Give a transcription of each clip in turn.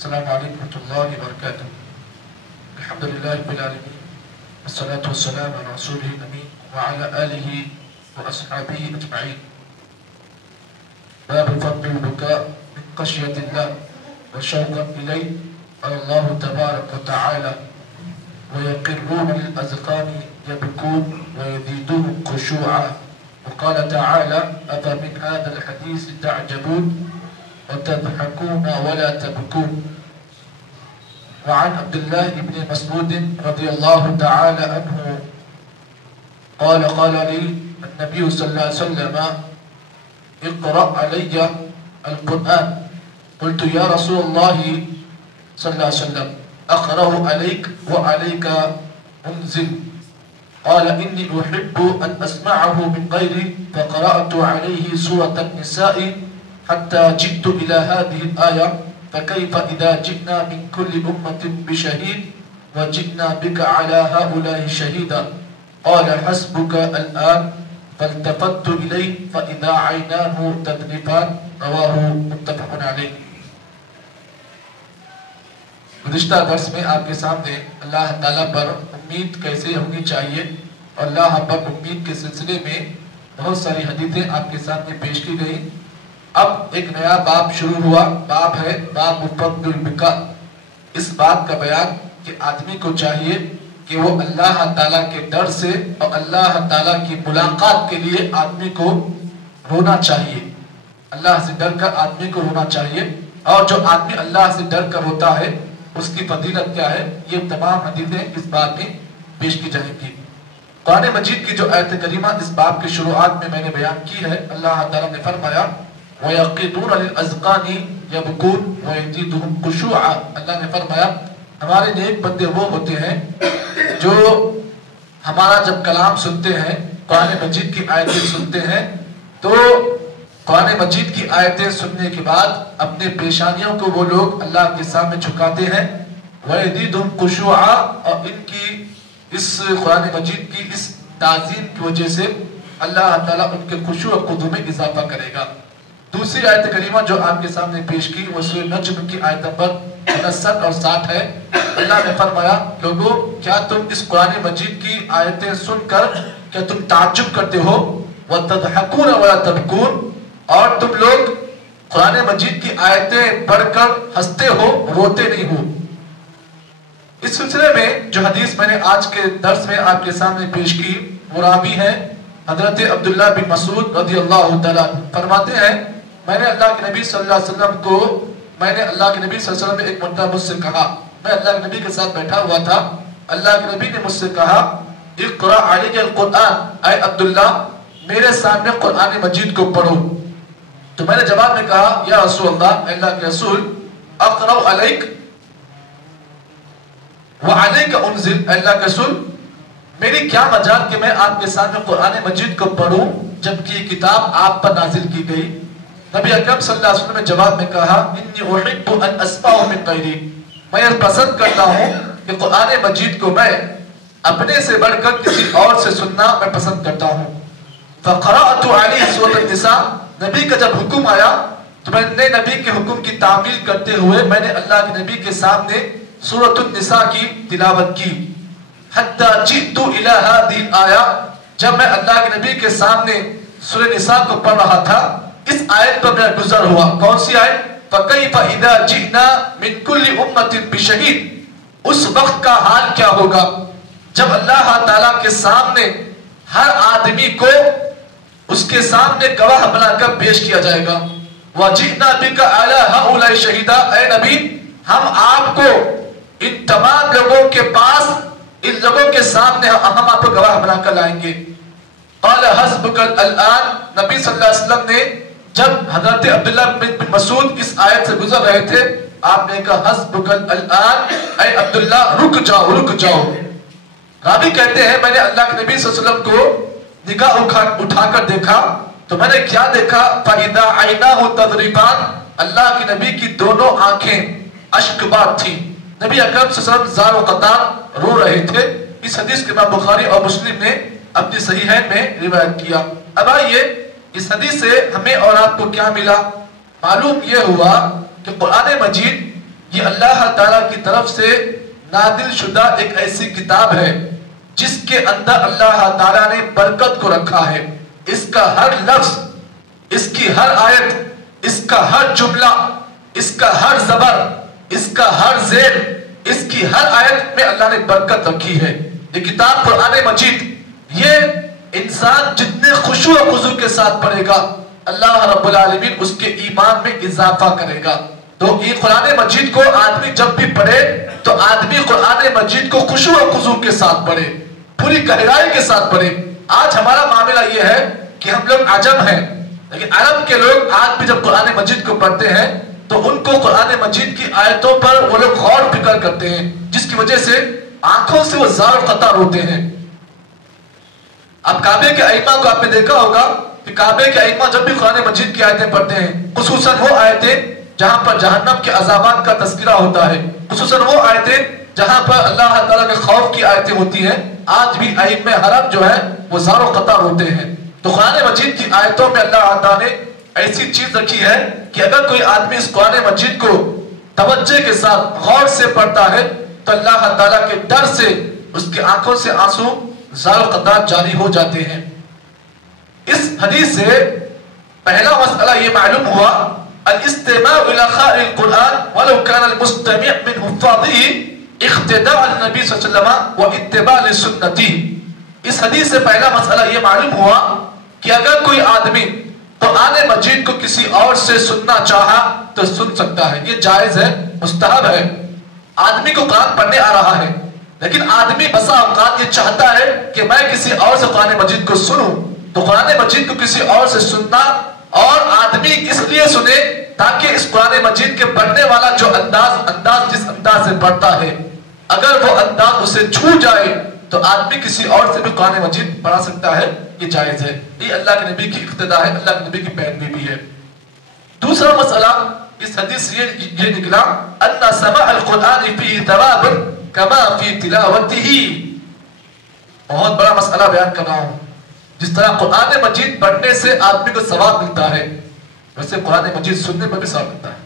السلام علیکم ورحمۃ اللہ وبرکاتہ. الحمد للہ رب العالمین والصلاة والسلام علی رسولہ الامین وعلی آلہ واصحابہ اجمعین. باب فضل البكاء من خشیۃ اللہ وشوقا الیہ قال اللہ تبارک وتعالی ويقرون للأذقان يبكون ويزيدون خشوعا وقال تعالى أفمن هذا الحديث تعجبون وتضحكون ولا تبكون. وعن عبد الله بن مسعود رضي الله تعالى عنه قال قال لي النبي صلى الله عليه وسلم اقرأ علي القرآن. قلت يا رسول الله صلى الله عليه وسلم أقرأه عليك وعليك أنزل. قال إني أحب أن أسمعه من غيري فقرأت عليه سورة النساء حتى جئت إلى هذه الآية فكيف إذا جئنا من كل أمة بشهيد وجئنا بك على هؤلاء شهيدا. قال حسبك الآن. فالتفت إليه فإذا عيناه تذرفان. رواه متفق علیہ. گزشتہ درس میں آپ کے سامنے اللہ تعالیٰ پر امید کیسے ہونی چاہیے اور اللہ پر امید کے سلسلے میں بہت ساری حدیثیں آپ کے سامنے پیش کی گئی. اب ایک نیا باب شروع ہوا. باب ہے باب فضل البكاء. اس بات کا بیان کہ آدمی کو چاہیے کہ وہ اللہ تعالیٰ کے ڈر سے اور اللہ تعالیٰ کی ملاقات کے لیے آدمی کو رونا چاہیے. اللہ سے ڈر کر آدمی کو رونا چاہیے. اور جو آدمی اللہ سے ڈر کر ہوتا ہے اس کی فضیلت کیا ہے یہ تمام حدیثیں اس بات میں پیش کی جائیں گی. قرآن مجید کی جو آیت کریمہ اس باب کی شروعات میں میں نے بیان کی ہے, اللہ تعالیٰ نے فرمایا وَيَقِدُونَ لِلْأَذْقَانِ يَبْكُونَ وَيَزِيدُهُمْ خُشُوعًا. اللہ نے فرمایا ہمارے نیک بندے وہ ہوتے ہیں جو ہمارا جب کلام سنتے ہیں, قرآن مجید کی آیتیں سنتے ہیں, تو قرآن مجید کی آیتیں سننے کے بعد اپنے پیشانیوں کو وہ لوگ اللہ کے سامنے جھکاتے ہیں. وَيَزِيدُهُمْ خُشُوعًا. اور ان کی اس قرآن مجید کی اس تعظیم کی وجہ سے اللہ تعالیٰ ان کے خشوع و خضوع میں اضافہ کرے گا. دوسری آیت کریمہ جو آپ کے سامنے پیش کی وہ سورہ نجم کی آیت نمبر 59 اور 60 ہے. اللہ نے فرمایا لوگو کیا تم اس قرآن مجید کی آیتیں سن کر کیا تم تعجب کرتے ہو وَتَضْحَكُونَ وَلَا تَبْكُونَ. اور تم لوگ قرآن مجید کی آیتیں پڑھ کر ہنستے ہو روتے نہیں ہو. اس سلسلے میں جو حدیث میں نے آج کے درس میں آپ کے سامنے پیش کی وہ راوی ہے حضرت عبداللہ بن مسعود رضی اللہ تعالیٰ. فرماتے ہیں میں نے اللہ کے نبی صلی اللہ علیہ وسلم کو میں نے اللہ کے نبی صلی اللہ علیہ وسلم نے ایک مرتبہ مجھ سے کہا, میں اللہ کے نبی کے ساتھ بیٹھا ہوا تھا, اللہ کے نبی نے مجھ سے کہا اقرأ علی القرآن, اے عبداللہ میرے سامنے قرآن مجید کو پڑھو. تو میں نے جواب میں کہا یا رسول اللہ, اللہ کے رسول اقرأ علیک وعلیک انزل. اللہ کے رسول میری کیا مجال کہ میں آپ کے سامنے قرآن مجید کو پڑھوں جبکہ یہ کتاب آپ پر نازل کی گئی. نبی اکرم صلی اللہ علیہ وسلم نے جواب میں کہا انی احب ان اسمع من غیری, میں پسند کرتا ہوں کہ قرآن مجید کو میں اپنے سے بڑھ کر کسی اور سے سننا میں پسند کرتا ہوں. فقرأت علیہ سورۃ النساء. نبی کا جب حکم آیا تو میں نے نبی کے حکم کی تعمیل کرتے ہوئے میں نے اللہ کے نبی کے سامنے سورۃ النساء کی تلاوت کی. حتی جئت الی ہذہ الآیہ. جب میں اللہ کے نبی کے سامنے سورۃ نساء کو پڑھ رہا تھا اس آیت پر میرا گزر ہوا. کون سی آیت؟ فَكَيْفَ إِذَا جِئْنَا مِنْ كُلِّ أُمَّةٍ بِشَهِيدٍ. اس وقت کا حال کیا ہوگا جب اللہ تعالیٰ کے سامنے ہر آدمی کو اس کے سامنے گواہ بنا کر پیش کیا جائے گا. وَجِئْنَا بِكَ عَلَىٰ هَؤُلَاءِ شَهِيدًا. اے نبی ہم آپ کو ان تمام لوگوں کے پاس ان لوگوں کے سامنے ہم آپ کو گواہ بنا کر لائیں گے. قال حسبك الآن. نبی صلی اللہ علیہ وسلم نے جب حضرت عبداللہ بن مسعود اس آیت سے گزر رہے تھے آپ نے کہا حسبك الآن, اے عبداللہ رک جاؤ رک جاؤ. راوی کہتے ہیں میں نے اللہ کے نبی صلی اللہ علیہ وسلم کو نگاہ اٹھا کر دیکھا تو میں نے کیا دیکھا فَإِذَا عَيْنَاهُ تَذْرِفَانِ. اللہ کے نبی کی دونوں آنکھیں اشکبار تھیں. نبی اکرم صلی اللہ علیہ وسلم زار و قطار رو رہے تھے. اس حدیث کے امام بخاری اور مسلم نے اپنی صحیحین میں روایت کیا. اب آئیے اس حدیث سے ہمیں اور آپ کو کیا ملا؟ معلوم یہ ہوا کہ قرآن مجید یہ اللہ تعالیٰ کی طرف سے نازل شدہ ایک ایسی کتاب ہے جس کے اندر اللہ تعالیٰ نے برکت کو رکھا ہے. اس کا ہر لفظ، اس کی ہر آیت، اس کا ہر جملہ، اس کا ہر زبر، اس کا ہر زیر، اس کی ہر آیت میں اللہ نے برکت رکھی ہے. یہ کتاب قرآن مجید، یہ انسان جتنے خشوع و خضوع کے ساتھ پڑھے گا اللہ رب العالمین اس کے ایمان میں اضافہ کرے گا. تو یہ قرآن مجید کو آدمی جب بھی پڑھے تو آدمی قرآن مجید کو خشوع و خضوع کے ساتھ پڑھے، پوری گہرائی کے ساتھ پڑھے. آج ہمارا معاملہ یہ ہے کہ ہم لوگ عجم ہیں، لیکن عرب کے لوگ آج بھی جب قرآن مجید کو پڑھتے ہیں تو ان کو قرآن مجید کی آیتوں پر وہ لوگ غور فکر کرتے ہیں، جس کی وجہ سے آنکھوں سے وہ زار و قطار ہوتے ہیں. اب کعبے کے ائمہ کو آپ نے دیکھا ہوگا کہ کعبے کے ائمہ جب بھی قرآن مجید کی آیتیں پڑھتے ہیں، خصوصاً وہ آیتیں جہاں پر جہنم کے عذابات کا تذکرہ ہوتا ہے، خصوصاً وہ آیتیں جہاں پر اللہ تعالیٰ کے خوف کی آیتیں ہوتی ہیں، آج بھی ائمہ حرم جو ہے وہ زار و قطار ہوتے ہیں. تو قرآن مجید کی آیتوں میں اللہ تعالیٰ نے ایسی چیز رکھی ہے کہ اگر کوئی آدمی اس قرآن مجید کو توجہ کے ساتھ غور سے پڑھتا ہے تو اللہ تعالیٰ کے ڈر سے اس کی آنکھوں سے آنسو زار و قطار جاری ہو جاتے ہیں. اس حدیث سے پہلا مسئلہ یہ معلوم ہوا الاستماع الى قارئ القرآن ولو كان المستمع من حفاظه اقتداء النبی صلی اللہ علیہ وسلم واتباع لسنته. اس حدیث سے پہلا مسئلہ یہ معلوم ہوا کہ اگر کوئی آدمی قرآن مجید کو کسی اور سے سننا چاہا تو سن سکتا ہے، یہ جائز ہے، مستحب ہے. آدمی کو قرآن پڑھنے آ رہا ہے لیکن آدمی بسا اوقات یہ چاہتا ہے کہ میں کسی اور سے قرآن مجید کو سنوں، تو قرآن مجید کو کسی اور سے سننا، اور آدمی اس لیے سنے تاکہ اس قرآن مجید کے پڑھنے والا جو انداز جس انداز سے پڑھتا ہے اگر وہ انداز اسے چھو جائے تو آدمی کسی اور سے بھی قرآن مجید پڑھا سکتا ہے، یہ جائز ہے. یہ اللہ کے نبی کی اقتداء ہے، اللہ کے نبی کی پیروی بھی ہے. دوسرا مسئلہ اس حدیث سے یہ نکلا ان سماع القرآن فی ثواب کما فی تلاوتہ. بہت بڑا مسئلہ بیان کر رہا ہوں. جس طرح قرآن مجید پڑھنے سے آدمی کو ثواب ملتا ہے ویسے قرآن مجید سننے پر بھی ثواب ملتا ہے.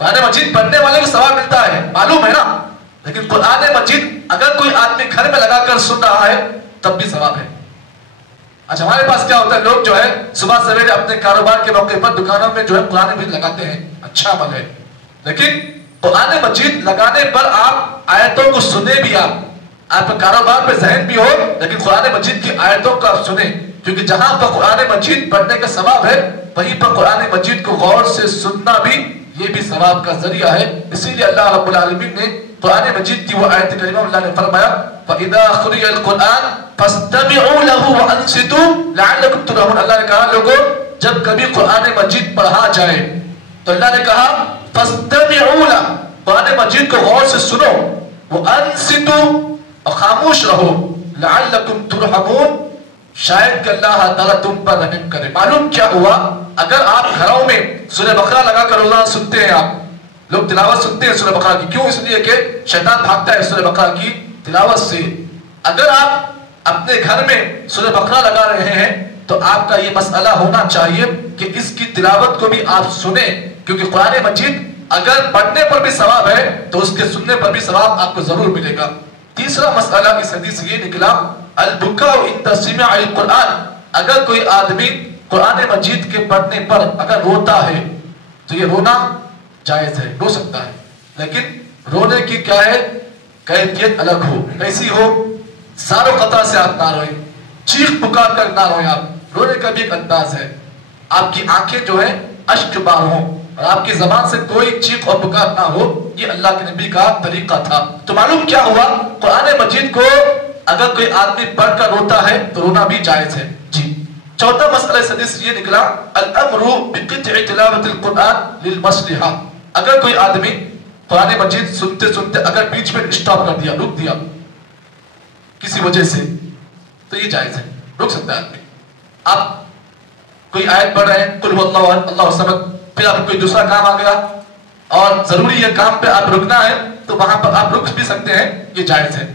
قرآن مجید پڑھنے والے کو ثواب ملتا ہے، معلوم ہے نا، لیکن قرآن مجید اگر کوئی آدمی گھر میں لگا کر سن رہا ہے تب بھی ثواب ہے. اچھا ہمارے پاس کیا ہوتا ہے، لوگ جو ہے صبح سویرے اپنے کاروبار کے موقع پر دکانوں میں جو ہے قرآن مجید لگاتے ہیں، اچھا عمل ہے، لیکن قرآن مجید لگانے پر آپ آیتوں کو سنے بھی، آپ کاروبار پہ ذہن بھی ہو لیکن قرآن مجید کی آیتوں کا سنیں، کیونکہ جہاں پر قرآن مجید پڑھنے کا ثواب ہے وہیں پر قرآن مجید کو غور سے سننا بھی یہ بھی ثواب کا ذریعہ ہے. اسی لیے اللہ رب العالمین نے قرآن مجید کی وہ آیت کریمہ اللہ نے فرمایا فَإِذَا قُرِئَ الْقُرْآنُ فَاسْتَمِعُوا لَهُ وَأَنصِتُوا لَعَلَّكُمْ تُرْحَمُونَ. اللہ نے کہا لوگوں جب کبھی قرآن مجید پڑھا جائے تو اللہ نے کہا فَاسْتَمِعُوا لَهُ، قرآن مجید کو غور سے سنو، وَأَنصِتُوا اور خاموش رہو، لَعَلَّكُمْ تُرْحَمُونَ شاید کہ اللہ تعالیٰ تم پر رحم کرے. معلوم کیا ہوا، اگر آپ گھروں میں سورہ بقرہ لگا کر روزانہ سنتے ہیں، آپ لوگ تلاوت سنتے ہیں سورہ بقرہ کی، کیوں؟ اس لیے کہ شیطان بھاگتا ہے سورہ بقرہ کی تلاوت سے. اگر آپ اپنے گھر میں سورہ بقرہ لگا رہے ہیں تو آپ کا یہ مسئلہ ہونا چاہیے کہ اس کی تلاوت کو بھی آپ سنیں، کیونکہ قرآن مجید اگر پڑھنے پر بھی ثواب ہے تو اس کے سننے پر بھی ثواب آپ کو ضرور ملے گا. تیسرا مسئلہ اس حدیث سے یہ نکلا البکاء عند سماع القرآن. اگر کوئی آدمی قرآن مجید کے پڑھنے پر اگر روتا ہے تو یہ رونا جائز ہے، رو سکتا ہے، لیکن رونے کی کیا ہے کیفیت الگ ہو. کیسی ہو؟ زار و قطع سے آپ نہ روئیں، چیخ پکار کر نہ روئیں. آپ رونے کا بھی ایک انداز ہے، آپ کی آنکھیں جو ہیں اشک بار ہوں اور آپ کی زبان سے کوئی چیخ اور پکار نہ ہو. یہ اللہ کے نبی کا طریقہ تھا. تو معلوم کیا ہوا، قرآن مجید کو اگر کوئی آدمی پڑھ کر روتا ہے تو رونا بھی جائز ہے. جی چوتھا مسئلہ اس حدیث سے یہ نکلا الامر بقطع تلاوت القرآن للمصلحہ. اگر کوئی آدمی قرآن مجید سنتے سنتے اگر بیچ میں اسٹاپ کر دیا، رک دیا کسی وجہ سے تو یہ جائز ہے، رک سکتا ہے آدمی. آپ کوئی آیت پڑھ رہے ہیں قل هو اللہ احد اللہ الصمد، پھر آپ کوئی دوسرا کام آ گیا اور ضروری ہے کام پہ آپ رکنا ہے تو وہاں پر آپ رک بھی سکتے ہیں، یہ جائز ہے.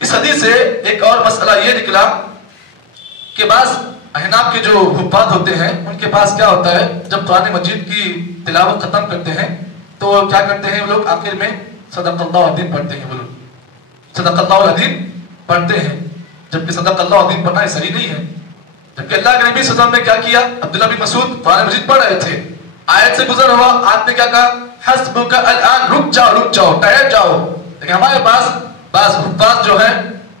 اس حدیث سے ایک اور مسئلہ یہ نکلا کہ بعض احناف کے جو حفاظ ہوتے ہیں ان کے پاس کیا ہوتا ہے، جب قرآن مجید کی تلاوت ختم کرتے ہیں تو کیا کرتے ہیں وہ لوگ آخر میں صدق اللہ العظیم پڑھتے ہیں، وہ لوگ صدق اللہ العظیم پڑھتے ہیں، جبکہ صدق اللہ العظیم پڑھنا صحیح نہیں ہے۔ جبکہ اللہ کے نبی صلی اللہ علیہ وسلم نے کیا کیا، عبداللہ بن مسعود قرآن مجید پڑھ رہے تھے، آیت سے گزر ہوا، آیت نے کیا کہا، حسبک الان، رک جاؤ ٹھہر جاؤ۔ لیکن ہمارے پاس بعض حفاظ جو ہیں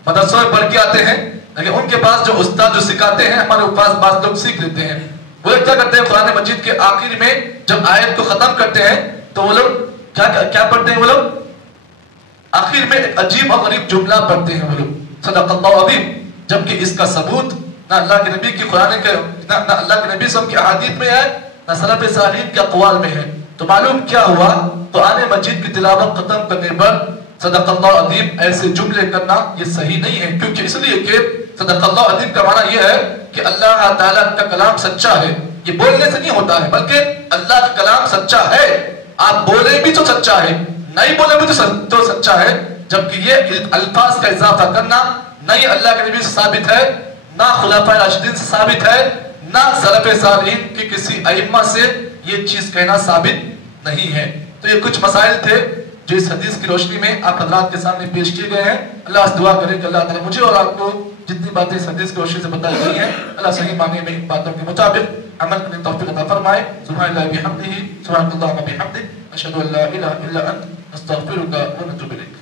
مدرسوں میں پڑھ کے آتے ہیں، لیکن ان کے پاس جو استاد جو سکھاتے ہیں، ہمارے پاس بعض لوگ سیکھ لیتے ہیں، وہ کیا کرتے ہیں قرآن مجید کے آخر میں جب آیت کو ختم کرتے ہیں تو وہ لوگ کیا پڑھتے ہیں، وہ لوگ آخر میں ایک عجیب اور غریب جملہ پڑھتے ہیں، وہ لوگ صدق اللہ العظیم، جبکہ اس کا ثبوت نہ اللہ کے نبی کی قرآن کے نہ اللہ کے نبی صلی اللہ علیہ وسلم کی احادیث میں ہے، نہ سلف صالحین کے اقوال میں ہے۔ تو معلوم کیا ہوا، قرآن مجید کی تلاوت ختم کرنے پر صدق اللہ العظیم ایسے جملے کرنا یہ صحیح نہیں ہے، کیونکہ اس لیے کہ صدق اللہ العظیم کا معنی یہ ہے کہ اللہ تعالیٰ کا کلام سچا ہے، یہ بولنے سے نہیں ہوتا ہے، بلکہ اللہ کا کلام سچا ہے، آپ بولے بھی تو سچا ہے، نہیں بولے بھی تو سچا ہے، جبکہ یہ الفاظ کا اضافہ کرنا نہ یہ اللہ کے نبی سے ثابت ہے، نہ خلفائے راشدین سے ثابت ہے، نہ سلف صالحین کی کسی ائمہ سے یہ چیز کہنا ثابت نہیں ہے۔ تو یہ کچھ مسائل تھے جو اس حدیث کی روشنی میں آپ حضرات کے سامنے پیش کیے گئے ہیں۔ اللہ سے دعا کرے کہ اللہ تعالیٰ مجھے اور آپ کو جتنی باتیں اس حدیث کی روشنی سے بتائی گئی ہیں، اللہ صحیح معنی میں ان باتوں کے مطابق عمل کرنے کی توفیق عطا فرمائے۔ سبحان اللہ بحمدہ، سبحان اللہ وبحمدہ، اشہد ان لا الہ الا انت، نستغفرک ونتوب الیک۔